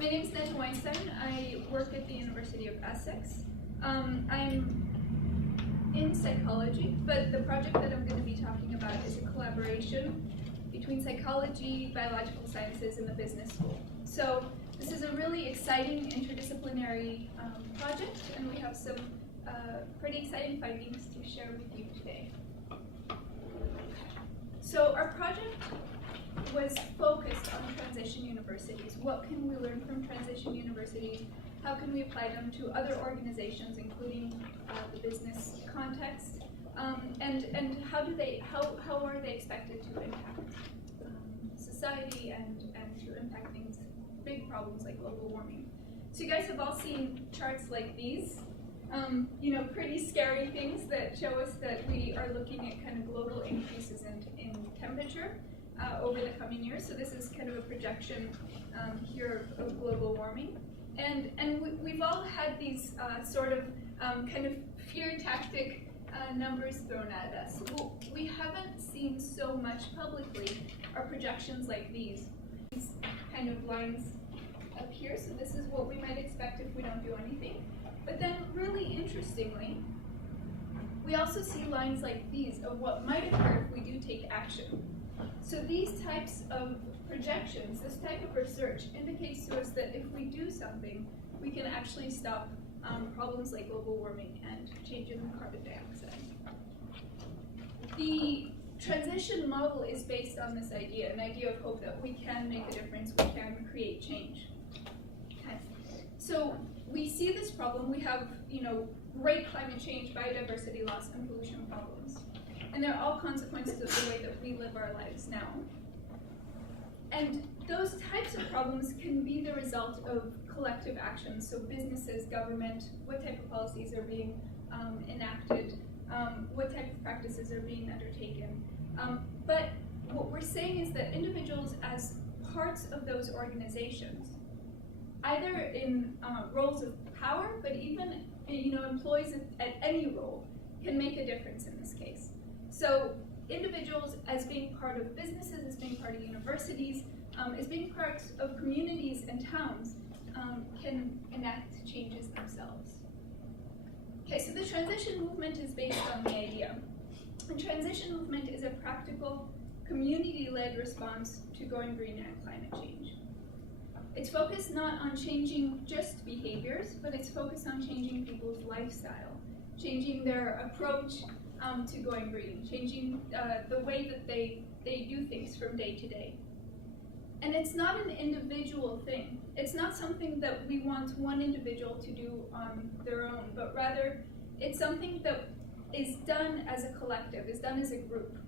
My name is Netta Weinstein. I work at the University of Essex. I'm in psychology, but the project that I'm going to be talking about is a collaboration between psychology, biological sciences, and the business school. So this is a really exciting interdisciplinary project, and we have some pretty exciting findings to share with you today. So our project was focused on transition universities. What can we learn from transition universities? How can we apply them to other organizations, including the business context? And how are they expected to impact society and to impact things, big problems like global warming? So you guys have all seen charts like these, pretty scary things that show us that we are looking at kind of global increases in temperature over the coming years. So this is kind of a projection here of global warming. And we've all had these sort of kind of fear tactic numbers thrown at us. What we haven't seen so much publicly are projections like these kind of lines up here. So this is what we might expect if we don't do anything. But then really interestingly, we also see lines like these of what might occur if we do take action. So these types of projections, this type of research indicates to us that if we do something, we can actually stop problems like global warming and changes in carbon dioxide. The transition model is based on this idea, an idea of hope that we can make a difference, we can create change. Okay. So we see this problem, we have great climate change, biodiversity loss, and pollution problems. And they're all consequences of the way that we live our lives now. And those types of problems can be the result of collective actions. So businesses, government, what type of policies are being enacted, what type of practices are being undertaken. But what we're saying is that individuals as parts of those organizations, either in roles of power, but even employees at any role, can make a difference in this case. So individuals as being part of businesses, as being part of universities, as being part of communities and towns can enact changes themselves. Okay, so the transition movement is based on the idea. The transition movement is a practical, community-led response to going green and climate change. It's focused not on changing just behaviors, but it's focused on changing people's lifestyle, changing their approach to going green, changing the way that they do things from day to day. And it's not an individual thing. It's not something that we want one individual to do on their own, but rather it's something that is done as a collective, is done as a group.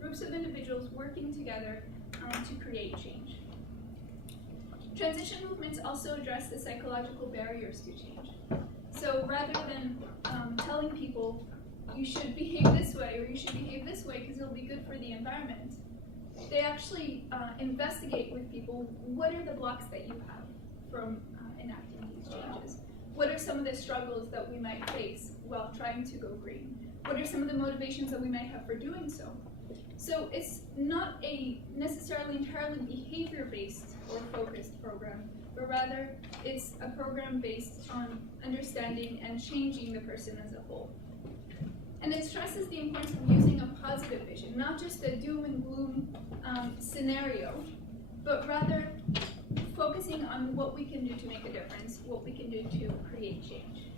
Groups of individuals working together to create change. Transition movements also address the psychological barriers to change. So rather than telling people, you should behave this way or you should behave this way because it'll be good for the environment, they actually investigate with people what are the blocks that you have from enacting these changes. What are some of the struggles that we might face while trying to go green? What are some of the motivations that we might have for doing so? So it's not a necessarily entirely behavior-based or focused program, but rather it's a program based on understanding and changing the person as a whole. And it stresses the importance of using a positive vision, not just a doom and gloom scenario, but rather focusing on what we can do to make a difference, what we can do to create change.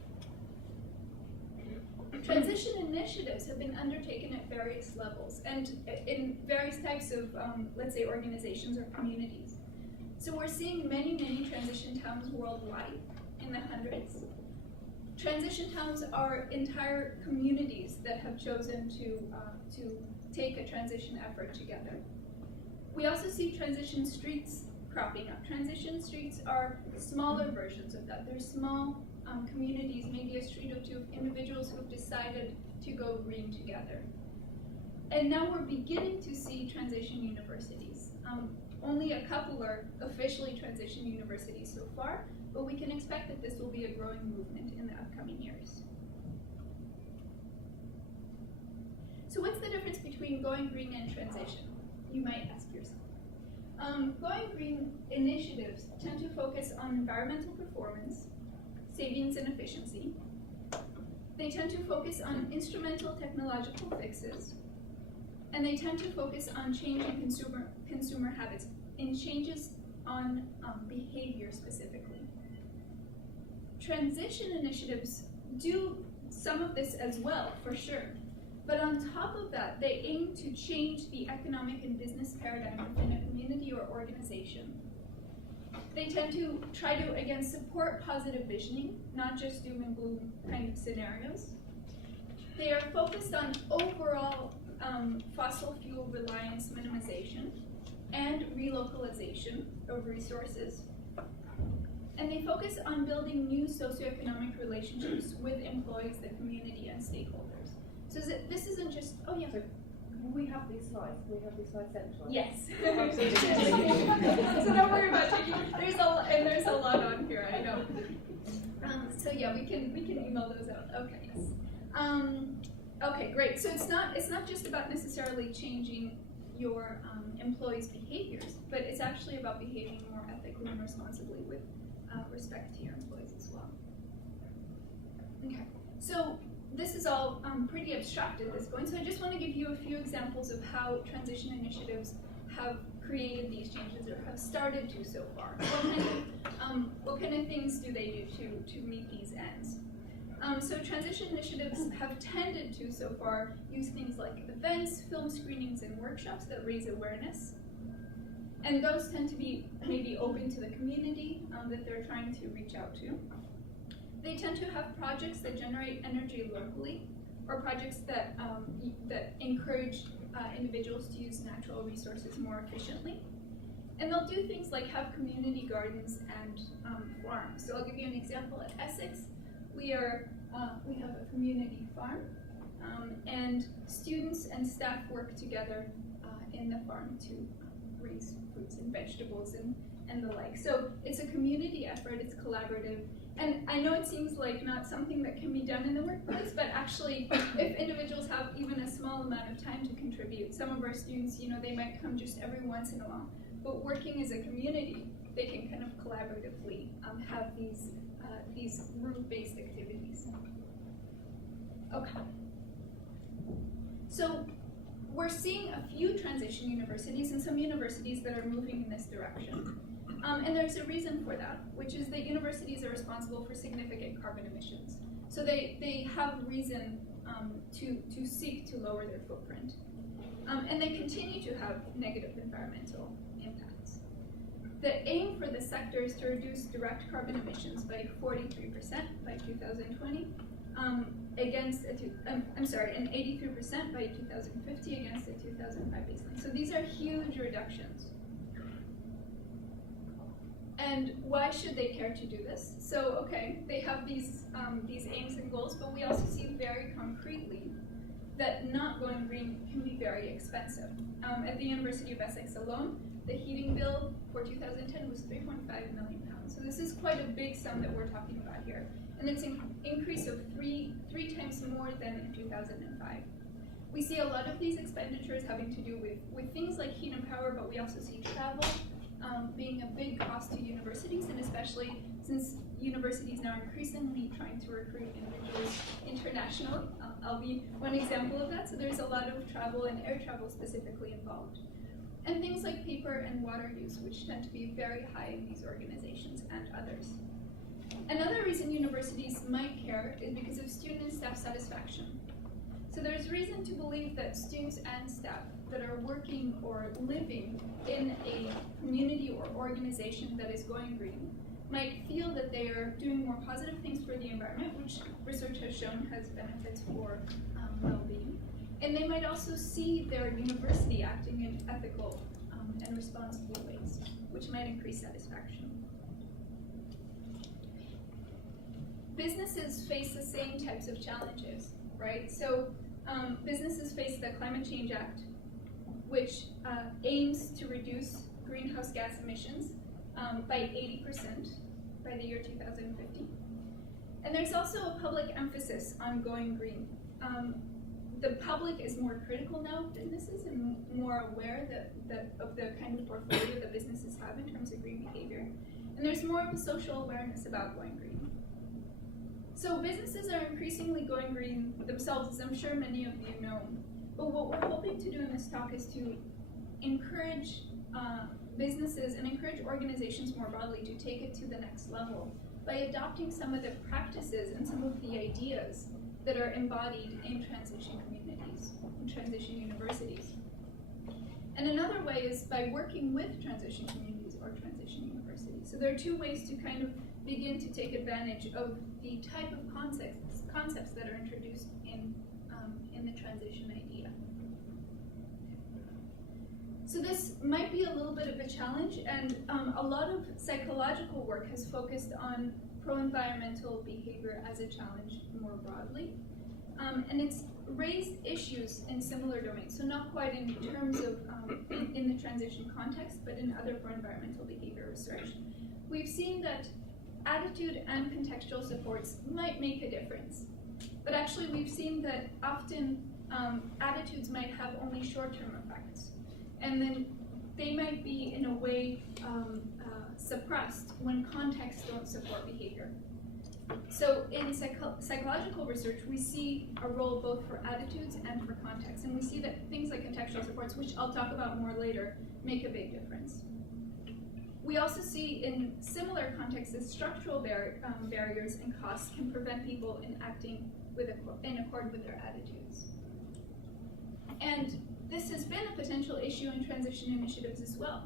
Transition initiatives have been undertaken at various levels and in various types of, let's say, organizations or communities. So we're seeing many transition towns worldwide in the hundreds. Transition towns are entire communities that have chosen to take a transition effort together. We also see transition streets cropping up. Transition streets are smaller versions of that. They're small communities, maybe a street or two of individuals who have decided to go green together. And now we're beginning to see transition universities. Only a couple are officially transition universities so far, but we can expect that this will be a growing movement in the upcoming years. So what's the difference between going green and transition? You might ask yourself. Going green initiatives tend to focus on environmental performance, savings and efficiency. They tend to focus on instrumental technological fixes, and they tend to focus on changing consumer habits, in changes on behavior specifically. Transition initiatives do some of this as well, for sure. But on top of that, they aim to change the economic and business paradigm within a community or organization. They tend to try to, again, support positive visioning, not just doom and gloom kind of scenarios. They are focused on overall fossil fuel reliance minimization and relocalization of resources. And they focus on building new socioeconomic relationships with employees, the community, and stakeholders. So this isn't just, oh yeah. So we have these slides. We have these slides sent to us. Yes. So don't worry about taking. There's a lot on here. I know. So yeah, we can email those out. Okay. Okay, great. So it's not just about necessarily changing your employees' behaviors, but it's actually about behaving more ethically and responsibly with respect to your employees as well. Okay. So this is all pretty abstract at this point, so I just want to give you a few examples of how transition initiatives have created these changes or have started to so far. What kind of things do they do to meet these ends? So transition initiatives have tended to so far use things like events, film screenings, and workshops that raise awareness. And those tend to be maybe open to the community that they're trying to reach out to. They tend to have projects that generate energy locally, or projects that encourage individuals to use natural resources more efficiently. And they'll do things like have community gardens and farms. So I'll give you an example. At Essex, we have a community farm, and students and staff work together in the farm to raise fruits and vegetables and the like. So it's a community effort, it's collaborative. And I know it seems like not something that can be done in the workplace, but actually, if individuals have even a small amount of time to contribute, some of our students, they might come just every once in a while. But working as a community, they can kind of collaboratively have these group-based activities. Okay. So we're seeing a few transition universities and some universities that are moving in this direction. And there's a reason for that, which is that universities are responsible for significant carbon emissions. So they have reason to seek to lower their footprint. And they continue to have negative environmental impacts. The aim for the sector is to reduce direct carbon emissions by 43% by 2020, and 83% by 2050 against the 2005 baseline. So these are huge reductions. And why should they care to do this? So, okay, they have these aims and goals, but we also see very concretely that not going green can be very expensive. At the University of Essex alone, the heating bill for 2010 was £3.5 million. So this is quite a big sum that we're talking about here. And it's an increase of three times more than in 2005. We see a lot of these expenditures having to do with things like heat and power, but we also see travel being a big cost to universities, and especially since universities now are increasingly trying to recruit individuals internationally. I'll be one example of that. So there's a lot of travel and air travel specifically involved. And things like paper and water use, which tend to be very high in these organizations and others. Another reason universities might care is because of student and staff satisfaction. So there's reason to believe that students and staff that are working or living in a community or organization that is going green might feel that they are doing more positive things for the environment, which research has shown has benefits for well-being. And they might also see their university acting in ethical and responsible ways, which might increase satisfaction. Businesses face the same types of challenges, right? So businesses face the Climate Change Act, which aims to reduce greenhouse gas emissions by 80% by the year 2050. And there's also a public emphasis on going green. the public is more critical now of businesses and more aware of the kind of portfolio that businesses have in terms of green behavior. And there's more of a social awareness about going green. So businesses are increasingly going green themselves, as I'm sure many of you know. But what we're hoping to do in this talk is to encourage businesses and encourage organizations more broadly to take it to the next level by adopting some of the practices and some of the ideas that are embodied in transition communities, in transition universities. And another way is by working with transition communities or transition universities. So there are two ways to kind of begin to take advantage of the type of concepts that are introduced in the transition idea. So this might be a little bit of a challenge, and a lot of psychological work has focused on pro-environmental behavior as a challenge more broadly. And it's raised issues in similar domains, so not quite in terms of in the transition context, but in other pro-environmental behavior research. We've seen that attitude and contextual supports might make a difference, but actually we've seen that often attitudes might have only short-term effects, and then they might be in a way suppressed when contexts don't support behavior. So in psychological research, we see a role both for attitudes and for context, and we see that things like contextual supports, which I'll talk about more later, make a big difference. We also see in similar contexts that structural barriers and costs can prevent people in acting in accord with their attitudes. And this has been a potential issue in transition initiatives as well.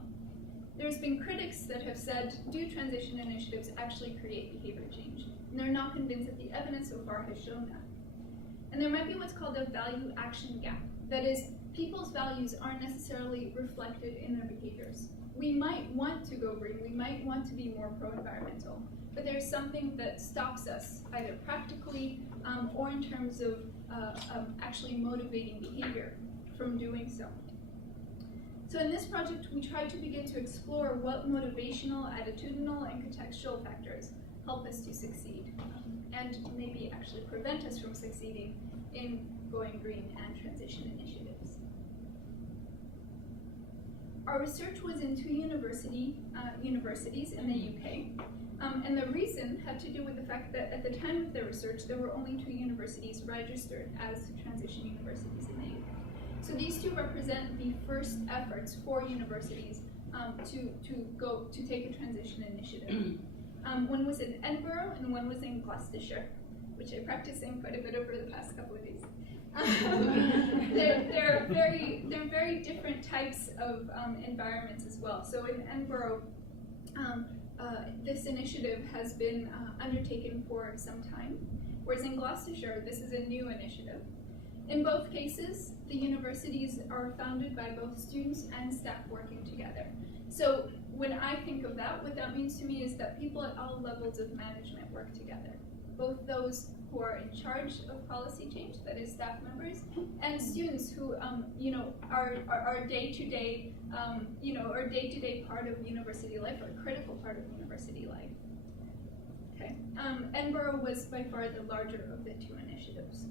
There's been critics that have said, do transition initiatives actually create behavior change? And they're not convinced that the evidence so far has shown that. And there might be what's called a value-action gap. That is, people's values aren't necessarily reflected in their behaviors. We might want to go green, we might want to be more pro-environmental, but there's something that stops us, either practically or in terms of actually motivating behavior from doing so. So in this project, we tried to begin to explore what motivational, attitudinal, and contextual factors help us to succeed, and maybe actually prevent us from succeeding in going green and transition initiatives. Our research was in two universities in the UK, and the reason had to do with the fact that at the time of the research, there were only two universities registered as transition universities in the UK. So these two represent the first efforts for universities to take a transition initiative. One was in Edinburgh and one was in Gloucestershire, which I practiced in quite a bit over the past couple of days. They're very different types of environments as well. So in Edinburgh, this initiative has been undertaken for some time, whereas in Gloucestershire, this is a new initiative. In both cases, the universities are founded by both students and staff working together. So when I think of that, what that means to me is that people at all levels of management work together. Both those who are in charge of policy change, that is staff members, and students who are day-to-day, are day-to-day part of university life, or a critical part of university life. Okay. Edinburgh was by far the larger of the two initiatives.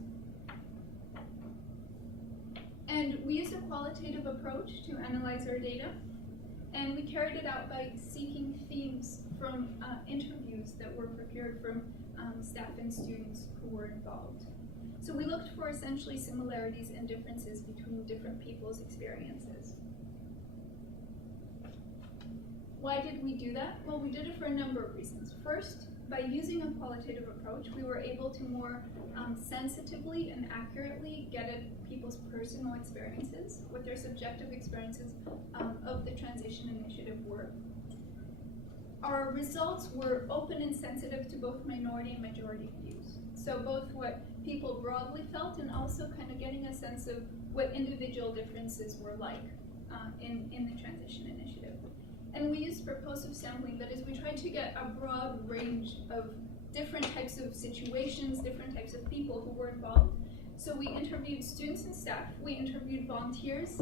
And we used a qualitative approach to analyze our data, and we carried it out by seeking themes from interviews that were procured from staff and students who were involved. So we looked for essentially similarities and differences between different people's experiences. Why did we do that? Well, we did it for a number of reasons. First, by using a qualitative approach, we were able to more sensitively and accurately get at people's personal experiences, what their subjective experiences of the transition initiative were. Our results were open and sensitive to both minority and majority views. So both what people broadly felt and also kind of getting a sense of what individual differences were like in the transition initiative. And we used purposive sampling, that is, we tried to get a broad range of different types of situations, different types of people who were involved. So we interviewed students and staff, we interviewed volunteers,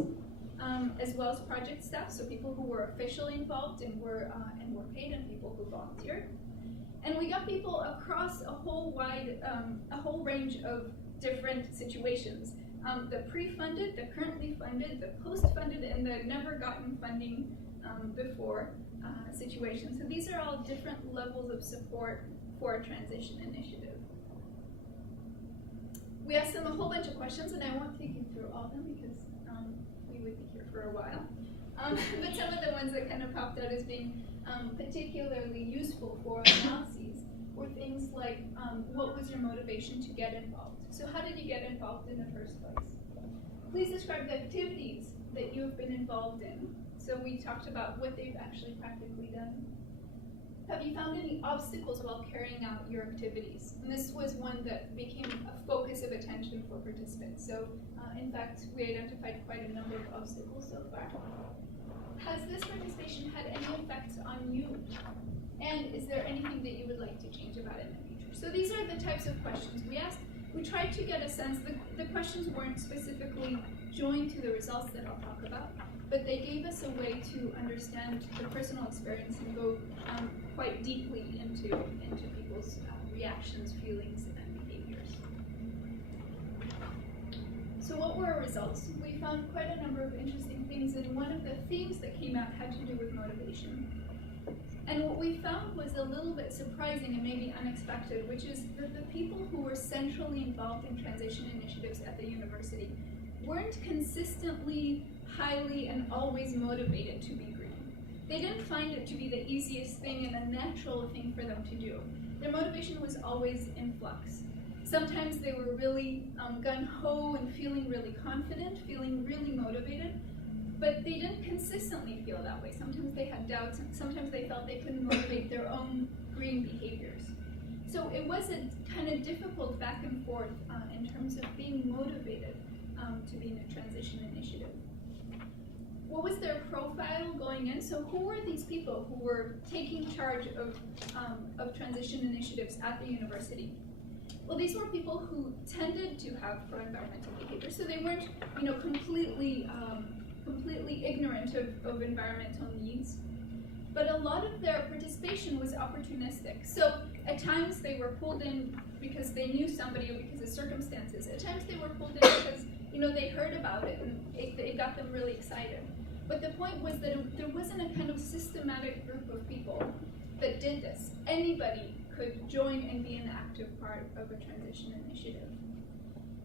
as well as project staff, so people who were officially involved and were paid, and people who volunteered. And we got people across a whole range of different situations. the pre-funded, the currently funded, the post-funded, and the never gotten funding before situation. So these are all different levels of support for a transition initiative. We asked them a whole bunch of questions, and I won't take you through all of them because we would be here for a while. But some of the ones that kind of popped out as being particularly useful for analyses were things like, what was your motivation to get involved? So how did you get involved in the first place? Please describe the activities that you have been involved in. So we talked about what they've actually practically done. Have you found any obstacles while carrying out your activities? And this was one that became a focus of attention for participants. So in fact, we identified quite a number of obstacles so far. Has this participation had any effects on you? And is there anything that you would like to change about it in the future? So these are the types of questions we asked. We tried to get a sense, the questions weren't specifically joined to the results that I'll talk about, but they gave us a way to understand the personal experience and go quite deeply into people's reactions, feelings, and behaviors. So what were our results? We found quite a number of interesting things, and one of the themes that came out had to do with motivation. And what we found was a little bit surprising and maybe unexpected, which is that the people who were centrally involved in transition initiatives at the university weren't consistently, highly, and always motivated to be green. They didn't find it to be the easiest thing and a natural thing for them to do. Their motivation was always in flux. Sometimes they were really gung-ho and feeling really confident, feeling really motivated, but they didn't consistently feel that way. Sometimes they had doubts, sometimes they felt they couldn't motivate their own green behaviors. So it was a kind of difficult back and forth in terms of being motivated to be in a transition initiative. What was their profile going in? So who were these people who were taking charge of transition initiatives at the university? Well, these were people who tended to have pro-environmental behavior, so they weren't, completely ignorant of environmental needs. But a lot of their participation was opportunistic. So at times they were pulled in because they knew somebody or because of circumstances. At times they were pulled in because they heard about it and it got them really excited. But the point was that there wasn't a kind of systematic group of people that did this. Anybody could join and be an active part of a transition initiative.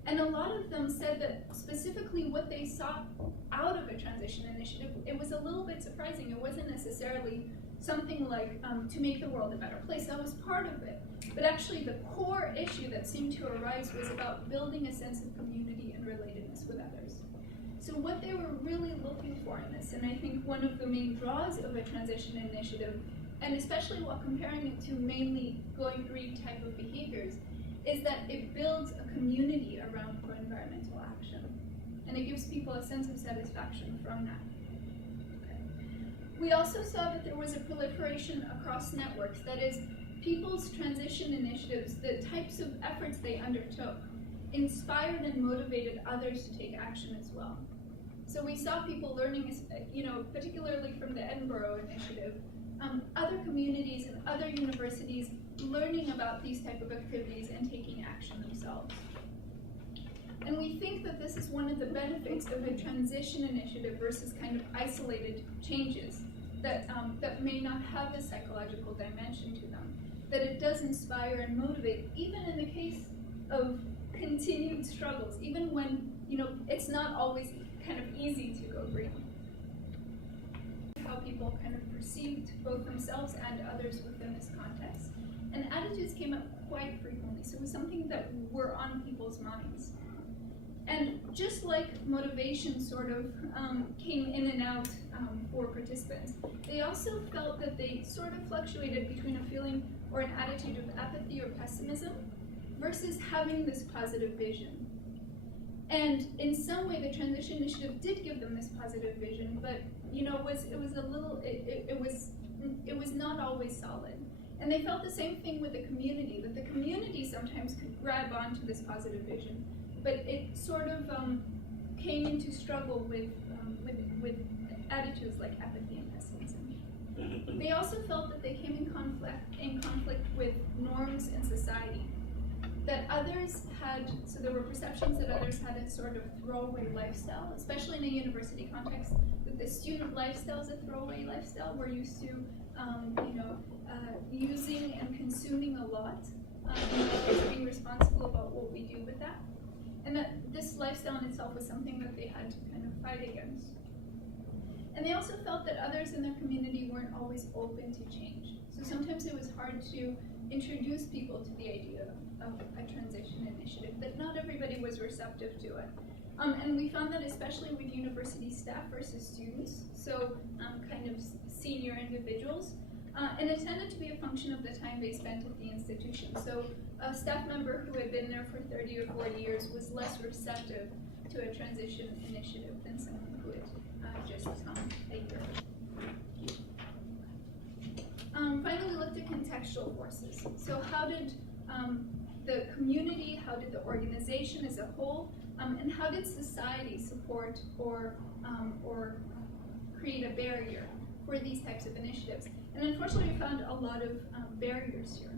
And a lot of them said that specifically what they sought out of a transition initiative, it was a little bit surprising. It wasn't necessarily something like to make the world a better place. That was part of it. But actually the core issue that seemed to arise was about building a sense of community and relatedness with others. So what they were really looking for in this, and I think one of the main draws of a transition initiative, and especially while comparing it to mainly going green type of behaviors, is that it builds a community around pro-environmental action. And it gives people a sense of satisfaction from that. Okay. We also saw that there was a proliferation across networks. That is, people's transition initiatives, the types of efforts they undertook, inspired and motivated others to take action as well. So we saw people learning, particularly from the Edinburgh Initiative, other communities and other universities learning about these type of activities and taking action themselves. And we think that this is one of the benefits of a transition initiative versus kind of isolated changes that may not have a psychological dimension to them, that it does inspire and motivate, even in the case of continued struggles, even when it's not always kind of easy to go green. How people kind of perceived both themselves and others within this context. And attitudes came up quite frequently, so it was something that were on people's minds. And just like motivation sort of came in and out for participants, they also felt that they sort of fluctuated between a feeling or an attitude of apathy or pessimism versus having this positive vision. And in some way, the transition initiative did give them this positive vision, but it was not always solid. And they felt the same thing with the community, that the community sometimes could grab onto this positive vision, but it sort of came into struggle with attitudes like apathy and pessimism. They also felt that they came in conflict with norms in society. that others had, so there were perceptions that others had a sort of throwaway lifestyle, especially in a university context, that the student lifestyle is a throwaway lifestyle. We're used to, using and consuming a lot, and being responsible about what we do with that. And that this lifestyle in itself was something that they had to kind of fight against. And they also felt that others in their community weren't always open to change. So sometimes it was hard to introduce people to the idea of a transition initiative, that not everybody was receptive to it. And we found that especially with university staff versus students, so kind of senior individuals, and it tended to be a function of the time they spent at the institution. So a staff member who had been there for 30 or 40 years was less receptive to a transition initiative than someone who had just come a year. Finally, we looked at contextual forces. So how did the community, how did the organization as a whole, and how did society support or create a barrier for these types of initiatives? And unfortunately, we found a lot of barriers here.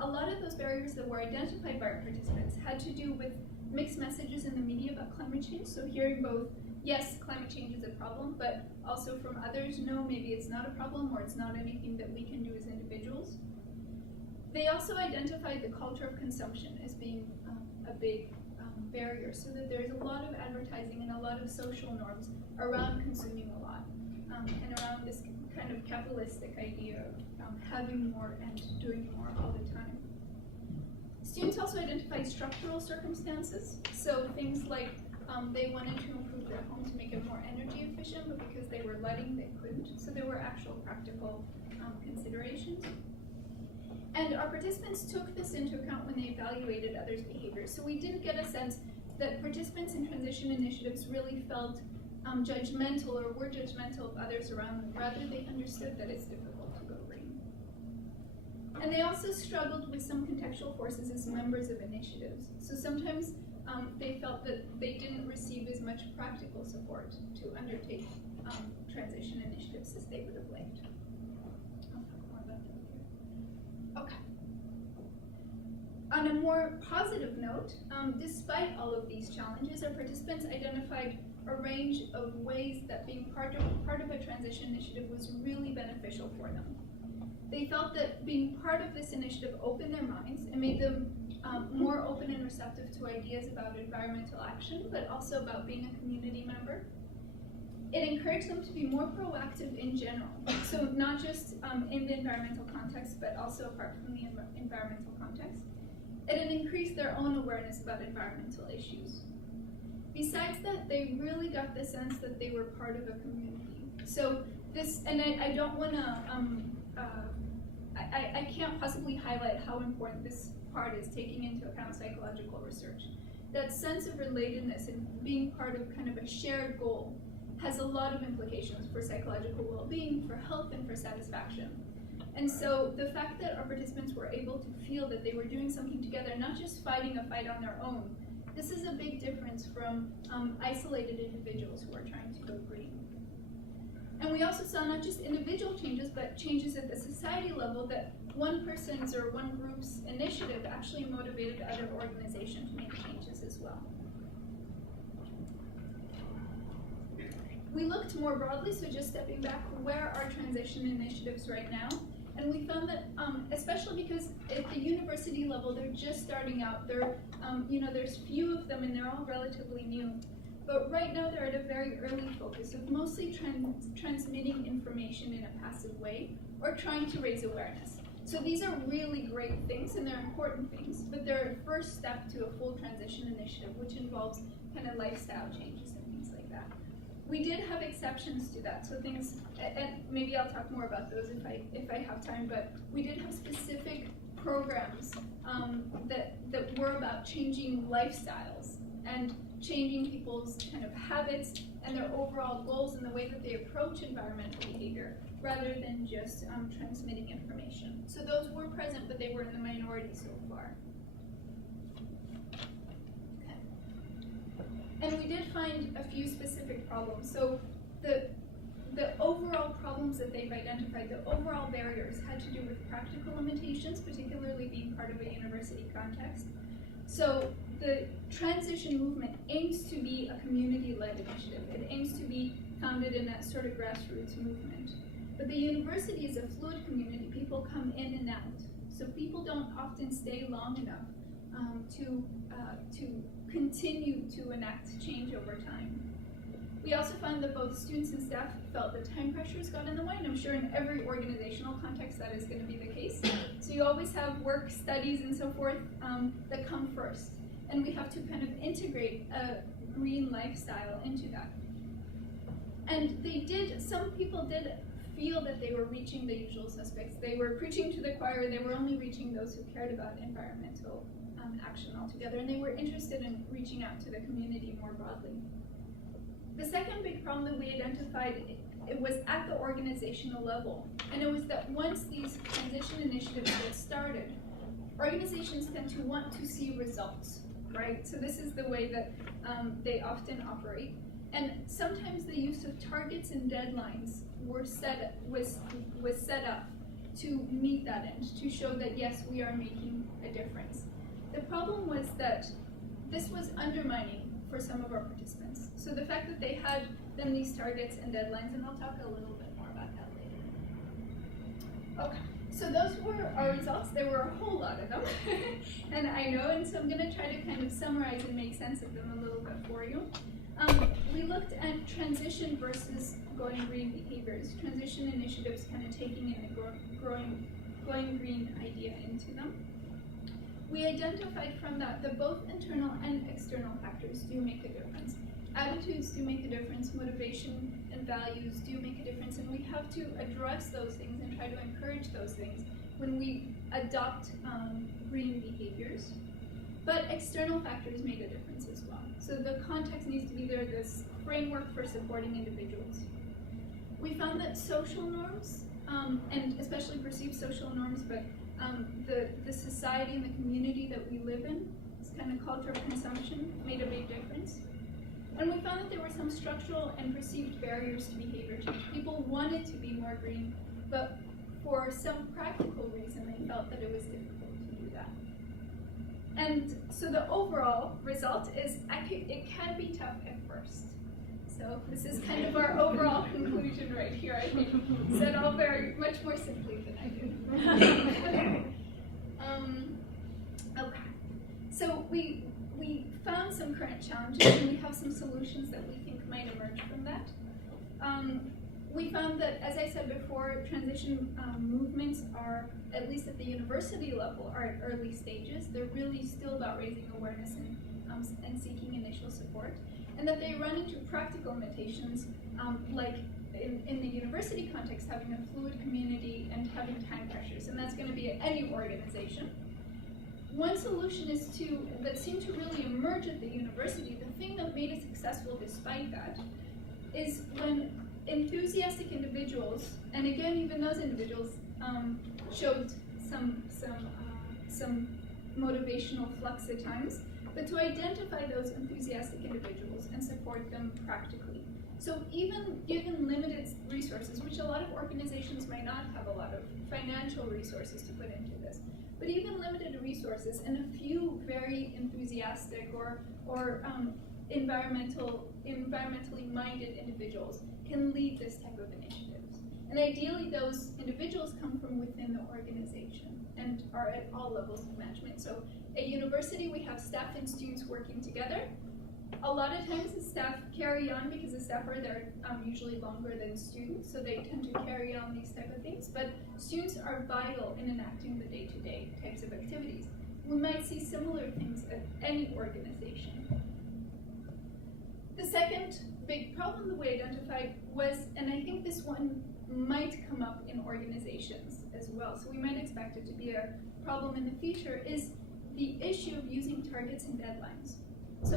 A lot of those barriers that were identified by our participants had to do with mixed messages in the media about climate change. So hearing both, yes, climate change is a problem, but also from others, no, maybe it's not a problem or it's not anything that we can do as individuals. They also identified the culture of consumption as being a big barrier, so that there's a lot of advertising and a lot of social norms around consuming a lot, and around this kind of capitalistic idea of having more and doing more all the time. Students also identified structural circumstances, so things like they wanted to improve their home to make it more energy efficient, but because they were letting, they couldn't. So there were actual practical considerations. And our participants took this into account when they evaluated others' behaviors. So we didn't get a sense that participants in transition initiatives really felt judgmental or were judgmental of others around them. Rather, they understood that it's difficult to go green. And they also struggled with some contextual forces as members of initiatives. So sometimes they felt that they didn't receive as much practical support to undertake transition initiatives as they would have liked. I'll talk more about that later. Okay. On a more positive note, despite all of these challenges, our participants identified a range of ways that being part of a transition initiative was really beneficial for them. They felt that being part of this initiative opened their minds and made them more open and receptive to ideas about environmental action, but also about being a community member. It encouraged them to be more proactive in general, so not just in the environmental context, but also apart from the environmental context. And it increased their own awareness about environmental issues. Besides that, they really got the sense that they were part of a community. So this, and I don't want to, I can't possibly highlight how important this part is, taking into account psychological research. That sense of relatedness and being part of kind of a shared goal has a lot of implications for psychological well-being, for health, and for satisfaction. And so the fact that our participants were able to feel that they were doing something together, not just fighting a fight on their own, this is a big difference from isolated individuals who are trying to go green. And we also saw not just individual changes, but changes at the society level, that one person's or one group's initiative actually motivated other organizations to make changes as well. We looked more broadly, so just stepping back, where are transition initiatives right now? And we found that, especially because at the university level, they're just starting out. There's few of them, and they're all relatively new. But right now, they're at a very early focus of mostly transmitting information in a passive way, or trying to raise awareness. So these are really great things, and they're important things, but they're a first step to a full transition initiative, which involves kind of lifestyle changes and things like that. We did have exceptions to that, so things, and maybe I'll talk more about those if I have time, but we did have specific programs that were about changing lifestyles and changing people's kind of habits and their overall goals and the way that they approach environmental behavior, rather than just transmitting information. So those were present, but they were in the minority so far. Okay. And we did find a few specific problems. So the overall problem problems that they've identified, the overall barriers had to do with practical limitations, particularly being part of a university context. So the transition movement aims to be a community-led initiative. It aims to be founded in that sort of grassroots movement. But the university is a fluid community. People come in and out. So people don't often stay long enough to continue to enact change over time. We also found that both students and staff felt that time pressures got in the way, and I'm sure in every organizational context that is going to be the case. So you always have work, studies, and so forth that come first. And we have to kind of integrate a green lifestyle into that. And some people did feel that they were reaching the usual suspects. They were preaching to the choir, they were only reaching those who cared about environmental action altogether, and they were interested in reaching out to the community more broadly. The second big problem that we identified, it was at the organizational level, and it was that once these transition initiatives get started, organizations tend to want to see results, right? So this is the way that they often operate. And sometimes the use of targets and deadlines was set up to meet that end, to show that yes, we are making a difference. The problem was that this was undermining for some of our participants. So the fact that they had then these targets and deadlines, and I'll talk a little bit more about that later. Okay, so those were our results. There were a whole lot of them, and I know, and so I'm gonna try to kind of summarize and make sense of them a little bit for you. We looked at transition versus going green behaviors, transition initiatives kind of taking in the going green idea into them. We identified from that both internal and external factors do make a difference. Attitudes do make a difference, motivation and values do make a difference, and we have to address those things and try to encourage those things when we adopt green behaviors. But external factors made a difference as well. So the context needs to be there, this framework for supporting individuals. We found that social norms, and especially perceived social norms, but the society and the community that we live in, this kind of culture of consumption, made a big difference. And we found that there were some structural and perceived barriers to behavior change. People wanted to be more green, but for some practical reason, they felt that it was difficult to do that. And so the overall result is it can be tough at first. So this is kind of our overall conclusion right here, I think. Said all very much more simply than I did. Okay, so we found some current challenges, and we have some solutions that we think might emerge from that. We found that, as I said before, transition movements are, at least at the university level, are at early stages. They're really still about raising awareness and seeking initial support, and that they run into practical limitations, like in the university context, having a fluid community and having time pressures, and that's going to be at any organization. One solution that seemed to really emerge at the university, the thing that made it successful despite that, is when enthusiastic individuals, and again, even those individuals showed some motivational flux at times, but to identify those enthusiastic individuals and support them practically. So even given limited resources, which a lot of organizations might not have a lot of financial resources to put into this, but even limited resources and a few very enthusiastic or environmentally minded individuals can lead this type of initiatives. And ideally, those individuals come from within the organization and are at all levels of management. So at university, we have staff and students working together. A lot of times the staff carry on because the staff are there usually longer than students, so they tend to carry on these type of things. But students are vital in enacting the day-to-day types of activities. We might see similar things at any organization. The second big problem that we identified was, and I think this one might come up in organizations as well, so we might expect it to be a problem in the future, is the issue of using targets and deadlines. So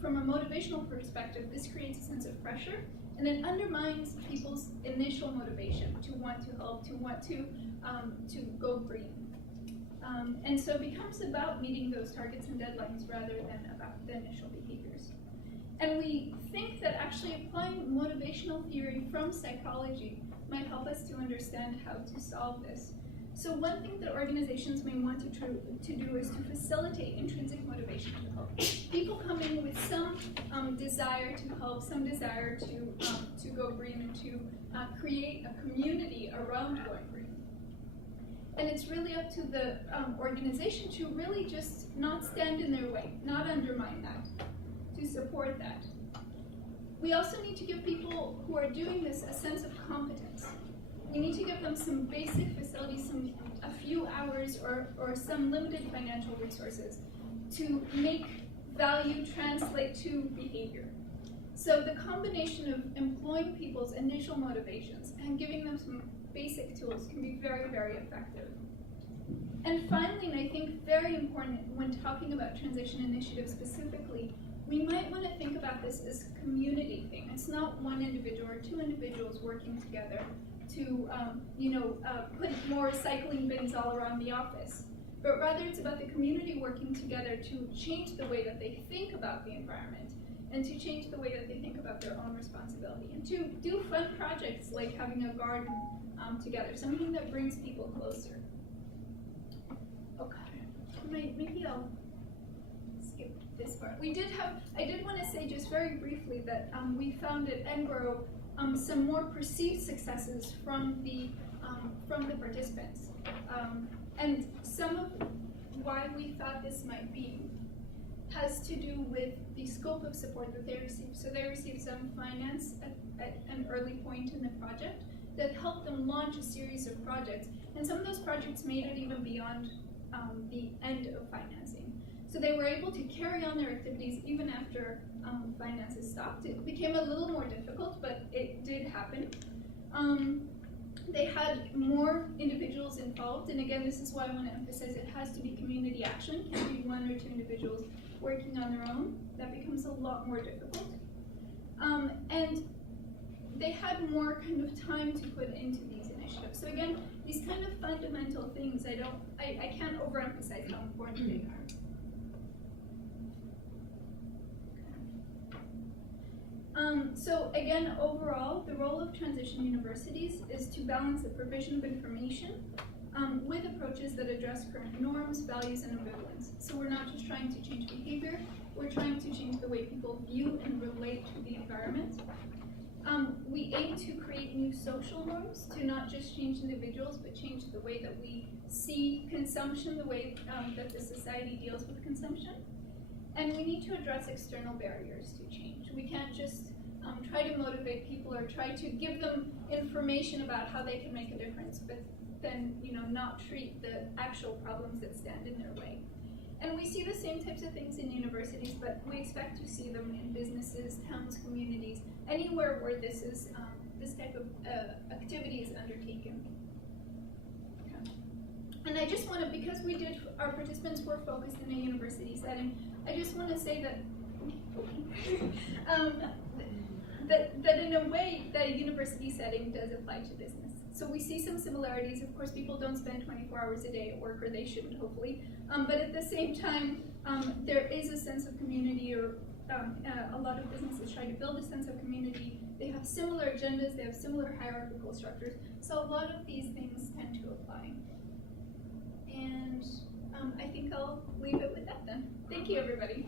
from a motivational perspective, this creates a sense of pressure, and it undermines people's initial motivation to want to help, to want to go green. And so it becomes about meeting those targets and deadlines rather than about the initial behaviors. And we think that actually applying motivational theory from psychology might help us to understand how to solve this. So one thing that organizations may want to do is to facilitate intrinsic motivation to help. People come in with some desire to help, some desire to go green, and to create a community around going green. And it's really up to the organization to really just not stand in their way, not undermine that, to support that. We also need to give people who are doing this a sense of competence. We need to give them some basic facilities, a few hours or some limited financial resources to make value translate to behavior. So the combination of employing people's initial motivations and giving them some basic tools can be very, very effective. And finally, and I think very important when talking about transition initiatives specifically, we might want to think about this as a community thing. It's not one individual or two individuals working together to put more recycling bins all around the office, but rather it's about the community working together to change the way that they think about the environment and to change the way that they think about their own responsibility, and to do fun projects like having a garden together, something that brings people closer. Okay, maybe I'll skip this part. I did want to say just very briefly that we found at Edinburgh some more perceived successes from the participants, and some of why we thought this might be has to do with the scope of support that they received. So they received some finance at an early point in the project that helped them launch a series of projects, and some of those projects made it even beyond the end of financing. So they were able to carry on their activities even after finances stopped. It became a little more difficult, but it did happen. They had more individuals involved, and again, this is why I want to emphasize it has to be community action. It can't be one or two individuals working on their own. That becomes a lot more difficult. And they had more kind of time to put into these initiatives. So again, these kind of fundamental things, I can't overemphasize how important they are. So again, overall, the role of transition universities is to balance the provision of information with approaches that address current norms, values, and ambivalence. So we're not just trying to change behavior, we're trying to change the way people view and relate to the environment. We aim to create new social norms to not just change individuals, but change the way that we see consumption, the way that the society deals with consumption. And we need to address external barriers to change. We can't just try to motivate people or try to give them information about how they can make a difference, but then not treat the actual problems that stand in their way. And we see the same types of things in universities, but we expect to see them in businesses, towns, communities, anywhere where this type of activity is undertaken. Okay. And I just want to, because our participants were focused in a university setting, I just want to say that that in a way, that university setting does apply to business. So we see some similarities. Of course, people don't spend 24 hours a day at work, or they shouldn't, hopefully. But at the same time, there is a sense of community, or a lot of businesses try to build a sense of community. They have similar agendas, they have similar hierarchical structures. So a lot of these things tend to apply. And I think I'll leave it with that then. Thank you, everybody.